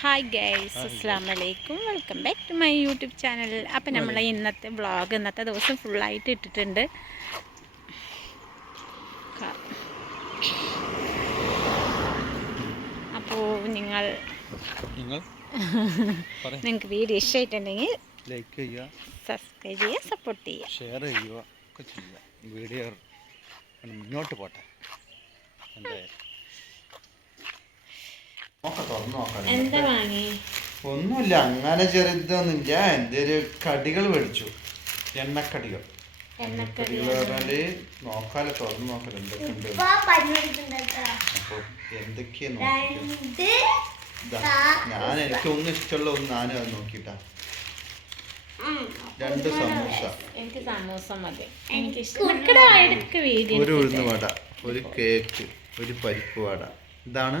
Hi guys, അസ്സലാമു അലൈക്കും. Welcome back to my YouTube channel. അപ്പം നമ്മൾ ഇന്നത്തെ വ്ളോഗ് ഇന്നത്തെ ദിവസം ഫുള്ളായിട്ട് ഇട്ടിട്ടുണ്ട്. അപ്പോൾ നിങ്ങൾക്ക് വീഡിയോ ഇഷ്ടമായിട്ടുണ്ടെങ്കിൽ ലൈക്ക് ചെയ്യുക, സബ്സ്ക്രൈബ് ചെയ്യുക, സപ്പോർട്ട് ചെയ്യുക, ഷെയർ ചെയ്യുക ഒക്കെ ചെയ്യുക. വീഡിയോ മുന്നോട്ട് പോട്ടെ. എന്താ വാങ്ങി? ഒന്നുമില്ല, അങ്ങനെ ചെറുതൊന്നുമില്ല. എൻ്റെ ഒരു കടികൾ മേടിച്ചു, എണ്ണക്കടികൾ. പറഞ്ഞാല് നോക്കാലെ തുറന്നു നോക്കല് എന്തൊക്കെയുണ്ട്. അപ്പൊ എന്തൊക്കെയാ ഞാൻ എനിക്കൊന്നും ഇഷ്ടമുള്ള ഒന്ന് ഞാനും അത് നോക്കിട്ടാ. 2 സമൂസ, എനിക്ക് സമൂസ മതി. ഒരു ഉഴുന്ന് വട, ഒരു കേക്ക്, ഒരു പരിപ്പ് വട. ഇതാണ്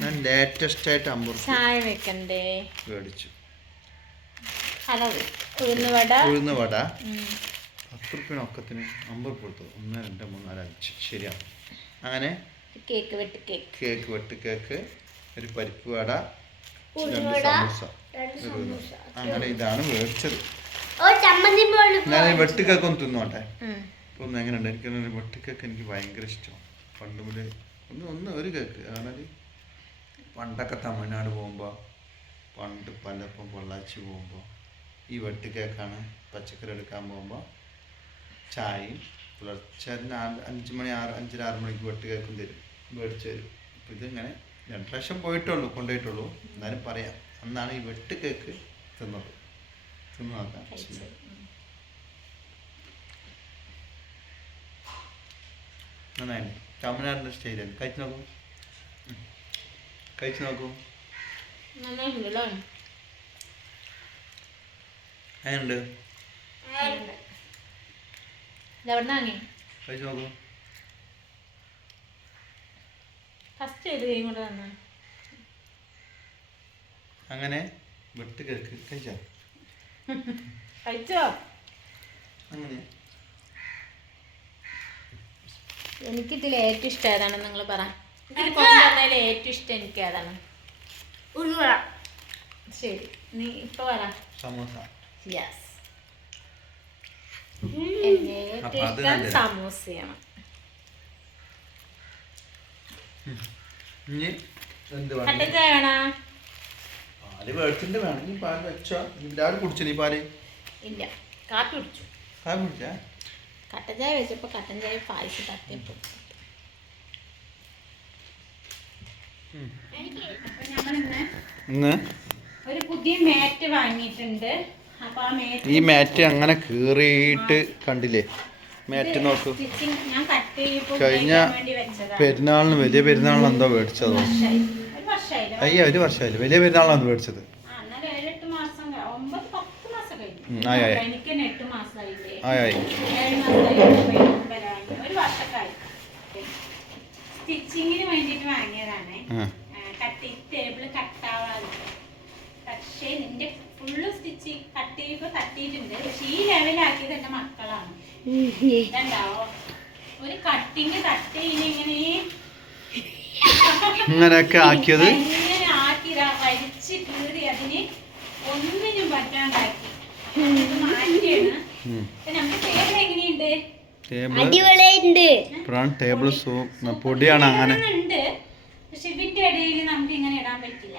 ഞാൻ ലേറ്റസ്റ്റ് ആയിട്ട് 50 ചായ വെക്കണ്ടേ മേടിച്ചു. ഉഴുന്ന് വട 10 റുപ്യ ഒക്കത്തിന് 50 കൊടുത്തു. 1 2 3 4 5 ശരിയാണ്. അങ്ങനെ കേക്ക് വെട്ട് കേക്ക്, ഒരു പരിപ്പ് വട, 2 സമൂസ, അങ്ങനെ ഇതാണ് മേടിച്ചത്. ഞാൻ വെട്ട് കേക്ക് ഒന്ന് തിന്നോട്ടെ. ഒന്ന് എങ്ങനെയുണ്ട്? എനിക്ക് വെട്ട് കേക്ക് എനിക്ക് ഭയങ്കര ഇഷ്ടമാണ്. പണ്ട് മുതലേ ഒരു കേക്ക് കാരണം പണ്ടൊക്കെ തമിഴ്നാട് പോകുമ്പോൾ, പണ്ട് പലപ്പം പൊള്ളാച്ചി പോകുമ്പോൾ ഈ വെട്ട് കേക്കാണ്. പച്ചക്കറി എടുക്കാൻ പോകുമ്പോൾ ചായയും പുലർച്ചെ 5 മണി 5 6 മണിക്ക് വെട്ട് കേക്കും തരും, മേടിച്ച് തരും. അപ്പം ഇതിങ്ങനെ 2 പ്രാവശ്യം കൊണ്ടുപോയിട്ടുള്ളൂ. എന്നാലും പറയാം, അന്നാണ് ഈ വെട്ട് കേക്ക് തിന്നത്. തിന്ന് നോക്കാം. നന്നായി. തമിഴ്നാടിൻ്റെ സ്റ്റൈലാണ്. കഴിച്ചു നോക്കൂ. അതിനുണ്ട്. കഴിച്ചു നോക്കൂ. അങ്ങനെ വെട്ട് കേക്ക് കഴിച്ചോ? അങ്ങനെ എനിക്കിതിൽ ഏറ്റവും ഇഷ്ടം ഏതാണ്? നിങ്ങൾ പറ. ഏറ്റവും ഇഷ്ടം എനിക്ക് ഏതാണ്? ശരി, നീ ഇപ്പൊ പറ. സമോസ. യെസ്, എന്റെ ഏറ്റവും ഇഷ്ടം സമോസയാണ്. കട്ടൻ ചായ വേണോ? പാല് മേടിച്ചിട്ട് വേണം. നീ പാല് വെച്ചോ? രാവിലെ കുടിച്ചു നീ പാല്? ഇല്ല, കാപ്പി കുടിച്ചു. കാപ്പി കുടിച്ചാ? കട്ടൻ ചായ വെച്ചപ്പോ കട്ടൻ ചായ പായസം തട്ടിയപ്പോ. ഒരു പുതിയ മാറ്റ് വാങ്ങിയിട്ടുണ്ട്. അപ്പൊ ആ മാറ്റ്, ഈ മാറ്റ് അങ്ങനെ കീറിയിട്ട് കണ്ടില്ലേ? മാറ്റ് നോക്കൂ. കഴിഞ്ഞ പെരുന്നാളിന്, വലിയ പെരുന്നാളിന് എന്തോ മേടിച്ചതോ? അയ്യോ, 1 വർഷമായില്ല. വലിയ പെരുന്നാളിനാണ് മേടിച്ചത്. സ്റ്റിച്ചിങ്ങിന് വേണ്ടിട്ട് വാങ്ങിയതാണ്. ടേബിള് കട്ടാവാതെ. പക്ഷേ നിന്റെ ഫുള്ള് സ്റ്റിച്ച് കട്ട് ചെയ്യുമ്പോ തട്ടിയിട്ടുണ്ട്. പക്ഷെ ഈ ലെവലാക്കിയത് എന്റെ മക്കളാണ്. ഇതുണ്ടാവോ? ഒരു കട്ടിങ് തട്ടി ഇങ്ങനെയൊക്കെ ആക്കിയത്, ഇങ്ങനെ ആക്കിയതാ. വലിച്ച് കീറി അതിന് ഒന്നിനും പറ്റാണ്ടാക്കി. ഇത് മാറ്റിയാണ്. നമ്മുടെ ടേബിൾ എങ്ങനെയുണ്ട്? ടേബിൾ പൊടിയാണ്. അങ്ങനെ പക്ഷെ ഇതിന്റെ ഇടയിൽ നമുക്ക് ഇങ്ങനെ ഇടാൻ പറ്റില്ല.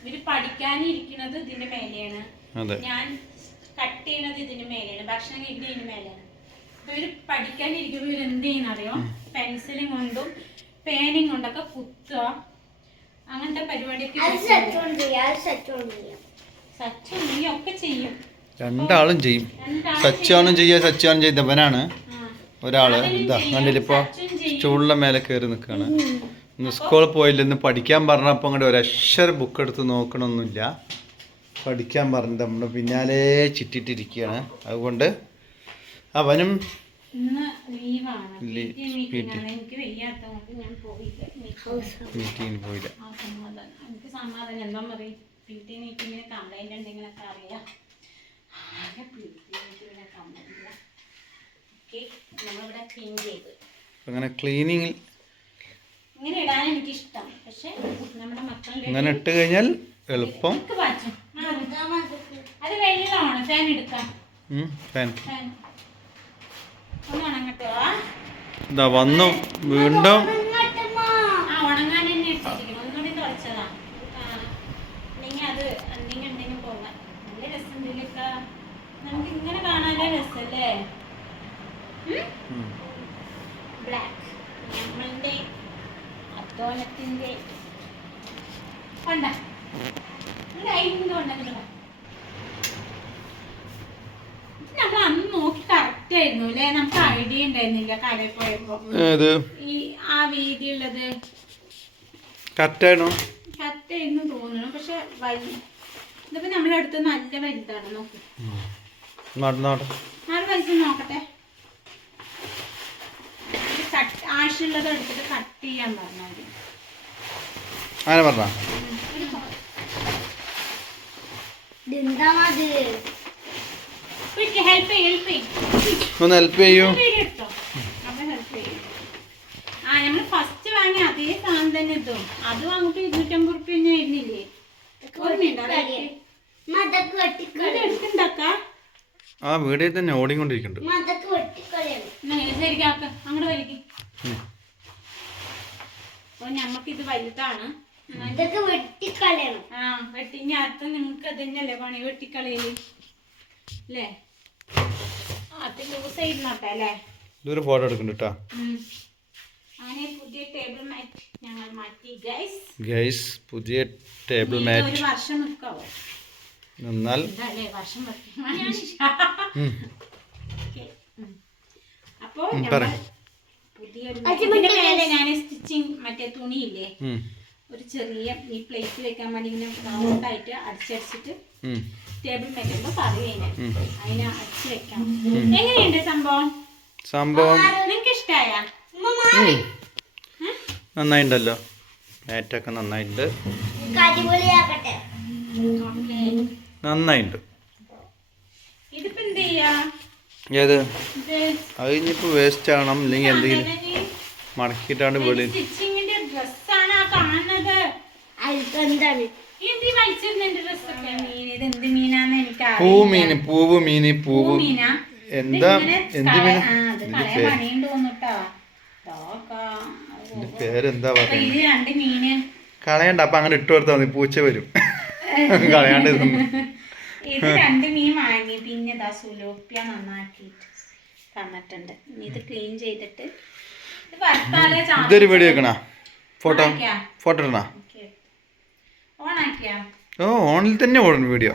ഇവര് പഠിക്കാനിരിക്കുന്നത് ഇതിന്റെ മേലെയാണ്, ഞാൻ കട്ട് ചെയ്യണത് ഇതിന്റെ മേലെയാണ്, ഭക്ഷണം കഴിക്കുന്നത് ഇതിന്റെ മേലെയാണ്. അപ്പൊ ഇവര് പഠിക്കാനിരിക്കുമ്പോ ഇവര് എന്ത് ചെയ്യുന്ന അറിയോ? പെൻസിലും കൊണ്ടും പേനയും കൊണ്ടൊക്കെ കുത്തുക, അങ്ങനത്തെ പരിപാടിയൊക്കെ ഒക്കെ ചെയ്യും. രണ്ടാളും ചെയ്യും. സച്ചാനും ചെയ്തവനാണ് ഒരാള്. ഇതാ കണ്ടില്ലിപ്പോ സ്റ്റൂളിന്റെ മേലെ കയറി നിൽക്കുകയാണ്. ഇന്ന് സ്കൂളിൽ പോയില്ല. ഇന്ന് പഠിക്കാൻ പറഞ്ഞപ്പോൾ അങ്ങോട്ട് ഒരക്ഷരം ബുക്ക് എടുത്ത് നോക്കണമൊന്നുമില്ല. പഠിക്കാൻ പറഞ്ഞിട്ട് നമ്മുടെ പിന്നാലെ ചുറ്റിട്ടിരിക്കുകയാണ്. അതുകൊണ്ട് അവനും മീറ്റിങ്ങിന് പോയില്ല. അങ്ങനെ ക്ലീനിങ്ങിൽ ഇങ്ങനെ ഇടാൻ എനിക്ക് ഇഷ്ടം. പക്ഷെ നമ്മുടെ മക്കളുടെ ഇങ്ങനെ ഇട്ട് കഴിഞ്ഞാൽ എളുപ്പം. അത് വെള്ളമാണ്. ഫാൻ എടുക്കാം. ഫാൻ ഒന്ന് ഉണങ്ങട്ടോ. ഇതാ വന്നു വീണ്ടും. ഉണങ്ങാൻ തന്നെ ഇട്ടിരിക്കണം. ഒന്നുകൂടി തുടച്ചതാ. അല്ലെങ്കിൽ അത് എന്തെങ്കിലും പോകാം. നല്ല രസമുണ്ടല്ലേ. നമുക്ക് ഇങ്ങനെ കാണാനേ രസല്ലേ. ബ്ലാക്ക് നമ്മളുടെ അധ്വാനത്തിന്റെ നമ്മൾ അന്ന് നോക്കി കറക്റ്റ് ആയിരുന്നു അല്ലേ. നമുക്ക് ഐഡിയ ഉണ്ടായിരുന്നില്ല കടയിൽ പോയപ്പോ. ഈ ആ വീതിയുള്ളത് കറക്റ്റായിരുന്നു തോന്നുന്നു. പക്ഷെ ഇതിപ്പോ നമ്മുടെ അടുത്ത് നല്ല വലുതാണ്. നോക്ക് വലുത് നോക്കട്ടെ. ആവശ്യമുള്ളത് എടുത്തിട്ട് കട്ട് ചെയ്യാൻ പറഞ്ഞാൽ ഹെൽപ്പ് ചെയ്യൂ. നമ്മള് ഫസ്റ്റ് വാങ്ങിയ അതേ സാധനം തന്നെ ഇതും. അത് വാങ്ങിട്ട് 250 റുപ്യ ആയിരുന്നില്ലേ. ആ വീഡിയോ തന്നെ ഓടിക്കൊണ്ടിരിക്കുന്നുണ്ട്. ശരിക്കാക്ക അങ്ങോട്ട് വലിക്കും. അപ്പൊ ഞമ്മക്കിത് വലുതാണ്. വെട്ടി അടുത്ത് നിങ്ങക്ക് തന്നെയല്ലേ പണി വെട്ടിക്കളയില് അല്ലേ. അത് ലൂസ് ചെയ്യുന്നോട്ടെ അല്ലേ. ഫോട്ടോ എടുക്കണ്ട. അങ്ങനെ പുതിയ ടേബിൾ മാറ്റ് ഞങ്ങൾ മാറ്റി ഗൈസ്. പുതിയ ടേബിൾ മാറ്റ് ഒരു വർഷം നിൽക്കാവോ എന്നാൽ വർഷം അപ്പൊ പുതിയ മേലെ ഞാൻ സ്റ്റിച്ചിങ് മറ്റേ തുണിയില്ലേ ഒരു ചെറിയ ഈ പ്ലേറ്റ് വെക്കാൻ വേണ്ടി ഇങ്ങനെ റൗണ്ടായിട്ട് അടിച്ചടിച്ചിട്ട് ടേബിൾ മേറ്റുമ്പോ കറി അതിനെ അടിച്ചു വെക്കാം. എങ്ങനെയുണ്ട് സംഭവം? നിങ്ങക്ക് ഇഷ്ടായ? നന്നായിട്ടുണ്ടല്ലോ. മാറ്റൊക്കെ നന്നായിട്ടുണ്ട്. നന്നായിട്ടുണ്ട്. ഇതിപ്പോ എന്ത് ചെയ്യാ? ഏത് അത് ഇനിയിപ്പോ വേസ്റ്റ് ആവണം. അല്ലെങ്കിൽ എന്തെങ്കിലും മടക്കിയിട്ടാണ് വെളി. പൂവ് മീന് എന്താ എന്ത് പേരെന്താ പറയുക? കളയണ്ട. അപ്പൊ അങ്ങനെ ഇട്ട് കൊടുത്താൽ മതി. പൂച്ച വരും. കളയാണ്ട് ഇത് 2 മീൻ വാങ്ങി. പിന്നെ സുലോപ്യ നന്നാക്കിട്ട് തന്നിട്ടുണ്ട്. ഇത് ക്ലീൻ ചെയ്തിട്ട് ഇതൊരു വീഡിയോ വെക്കണ. ഫോട്ടോ ഇടണ. ഓണിൽ തന്നെ ഓടണം വീഡിയോ.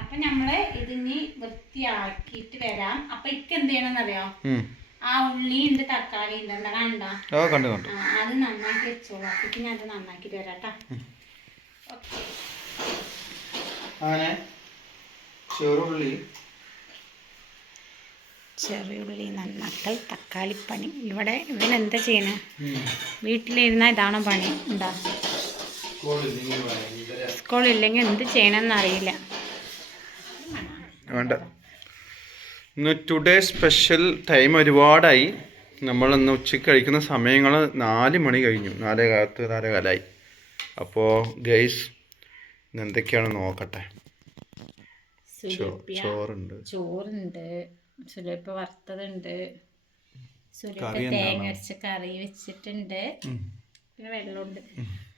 അപ്പൊ നമ്മള് ഇതിന് വൃത്തിയാക്കിട്ട് വരാം. അപ്പൊ എന്ത് ചെയ്യണമെന്നറിയോ? ആ ഉള്ളി ഉണ്ട്, തക്കാളി ഉണ്ട്, എന്താ കണ്ടോ? അത് നന്നാക്കി വെച്ചോളൂ. അപ്പൊ ഞാൻ അത് നന്നാക്കിട്ട് വരാട്ടാ. ചെറിയുള്ളി നന്നാക്കൽ, തക്കാളിപ്പണി. ഇവിടെ ഇവനെന്താ ചെയ്യണേ? വീട്ടിലിരുന്നാൽ ഇതാണോ പണി? എന്താ സ്കൂളില്ലെങ്കിൽ എന്ത് ചെയ്യണമെന്ന് അറിയില്ല. ഇന്ന് ടുഡേ സ്പെഷ്യൽ ടൈം ഒരുപാടായി. നമ്മളിന്ന് ഉച്ചയ്ക്ക് കഴിക്കുന്ന സമയങ്ങൾ 4 മണി കഴിഞ്ഞു. 4:15 അപ്പോൾ ഗൈസ് ഇന്ന് എന്തൊക്കെയാണ് നോക്കട്ടെ. ചോറുണ്ട്, സുലൈപ്പ വറുത്തതുണ്ട്, സുലൈപ്പ തേങ്ങ അരച്ച കറി വെച്ചിട്ടുണ്ട്, പിന്നെ വെള്ളമുണ്ട്.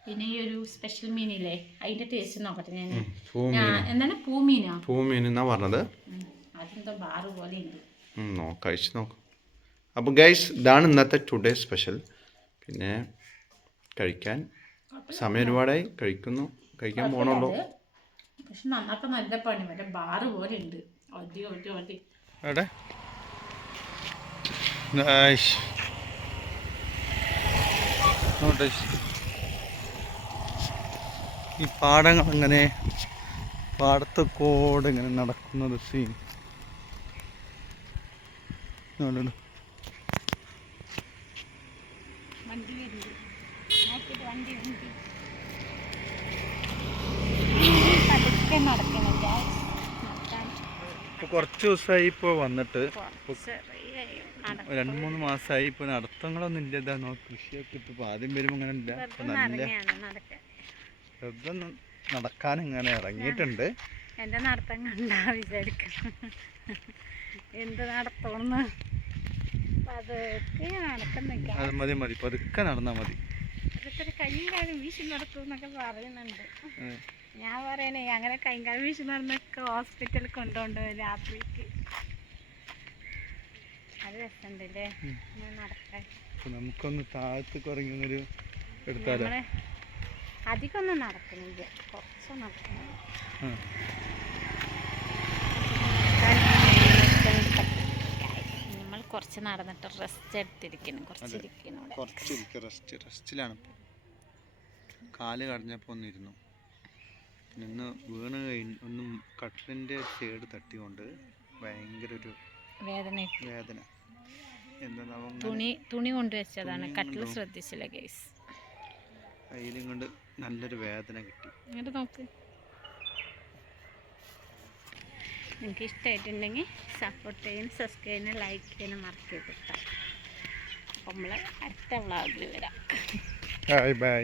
പിന്നെ ഈ ഒരു സ്പെഷ്യൽ മീനില്ലേ അതിന്റെ ടേസ്റ്റ് നോക്കട്ടെ ഞാൻ. എന്താണ് പൂമീൻ എന്നാ പറഞ്ഞത്. അതെന്തോ ബാറ് പോലെ ഉണ്ട്. കഴിച്ചു നോക്കാം. അപ്പോൾ ഗൈസ് ഇതാണ് ഇന്നത്തെ ടുഡേ സ്പെഷ്യൽ. പിന്നെ കഴിക്കാൻ സമയം ഒരുപാടായി. കഴിക്കാൻ പോകണുള്ളൂ. പക്ഷെ നന്നാക്കാൻ നല്ല പണി. മറ്റേ ബാറ് പോലെ ഉണ്ട്. എവിടെ ഈ പാടങ്ങൾ ഇങ്ങനെ പാടത്തെ കൂടെ ഇങ്ങനെ നടക്കുന്നത് സീൻ. ഇപ്പോൾ കുറച്ച് ദിവസമായി ഇപ്പോൾ വന്നിട്ട് 2-3 മാസമായി ഇപ്പോൾ നടത്തങ്ങളൊന്നും ഇല്ല. ഇതാ കൃഷിയൊക്കെ ഇപ്പോൾ ആദ്യം വരുമ്പോൾ അങ്ങനെ ഇല്ല. ഇപ്പം നല്ല വെറുതെ നടക്കാൻ ഇങ്ങനെ ഇറങ്ങിയിട്ടുണ്ട്. എൻ്റെ നടത്തം കണ്ടാ വിചാരിക്കണം എന്ത് നടത്തോന്ന്. അത് മതി മതി, പതുക്കെ നടന്നാൽ മതി. കൈയും കാലും വീശി നടത്തും എന്നൊക്കെ പറയുന്നുണ്ട്. ഞാൻ പറയണേ അങ്ങനെ കൈയും കാലും വീശി നടന്നൊക്കെ ഹോസ്പിറ്റലിൽ കൊണ്ടുപോകും രാത്രിക്ക്. അത് രസമുണ്ടല്ലേ നടക്കാൻ. നമുക്കൊന്ന് താഴത്തേക്ക് ഇറങ്ങുന്നൊരു എടുത്താലോ? അധികമൊന്നും നടക്കണില്ല, കുറച്ച് നടക്കണം. നമ്മൾ കുറച്ച് നടന്നിട്ട് റെസ്റ്റ് എടുത്തിരിക്കണം. റെസ്റ്റിലാണ്. കാല് കടഞ്ഞപ്പോൾ ഒന്നിരുന്നു, നിന്ന് വീണ് ഒന്നും കട്ടിലിൻ്റെ സൈഡ് തട്ടിക്കൊണ്ട് ഭയങ്കര ഒരു വേദന. തുണി കൊണ്ടുവച്ചതാണ്, കട്ടിൽ ശ്രദ്ധിച്ചില്ല ഗൈസ്. അതിലും കൊണ്ട് നല്ലൊരു വേദന കിട്ടി. ഇങ്ങോട്ട് നോക്ക്. നിങ്ങൾക്ക് ഇഷ്ടമായിട്ടുണ്ടെങ്കിൽ സപ്പോർട്ട് ചെയ്യാനും സബ്സ്ക്രൈബ് ചെയ്യാനും ലൈക്ക് ചെയ്യാനും മറക്കരുത്. അപ്പം നമ്മൾ അടുത്ത വ്ളോഗിൽ വരാം. ബൈ.